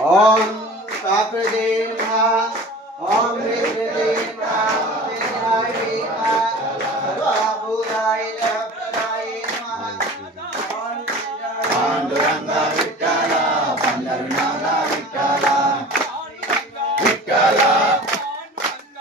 ओम काकृते नमः ओम विकृते नमः विद्याय नमः सर्वभूताय जगत्पदाय नमः ओम पांडुरंगा विठ्ठल पंढरीनाथ विठ्ठल विठ्ठल विठ्ठल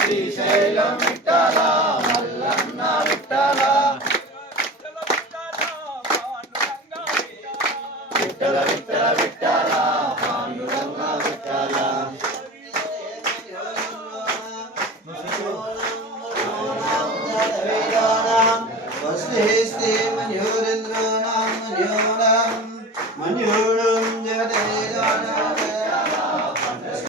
శ్రీశైలం విఠల మల్లన్న విఠల విఠల విఠల విఠల పాండురంగ విఠల వస్తే మన్యూరేంద్రాణం మన్యూరం మన్యూర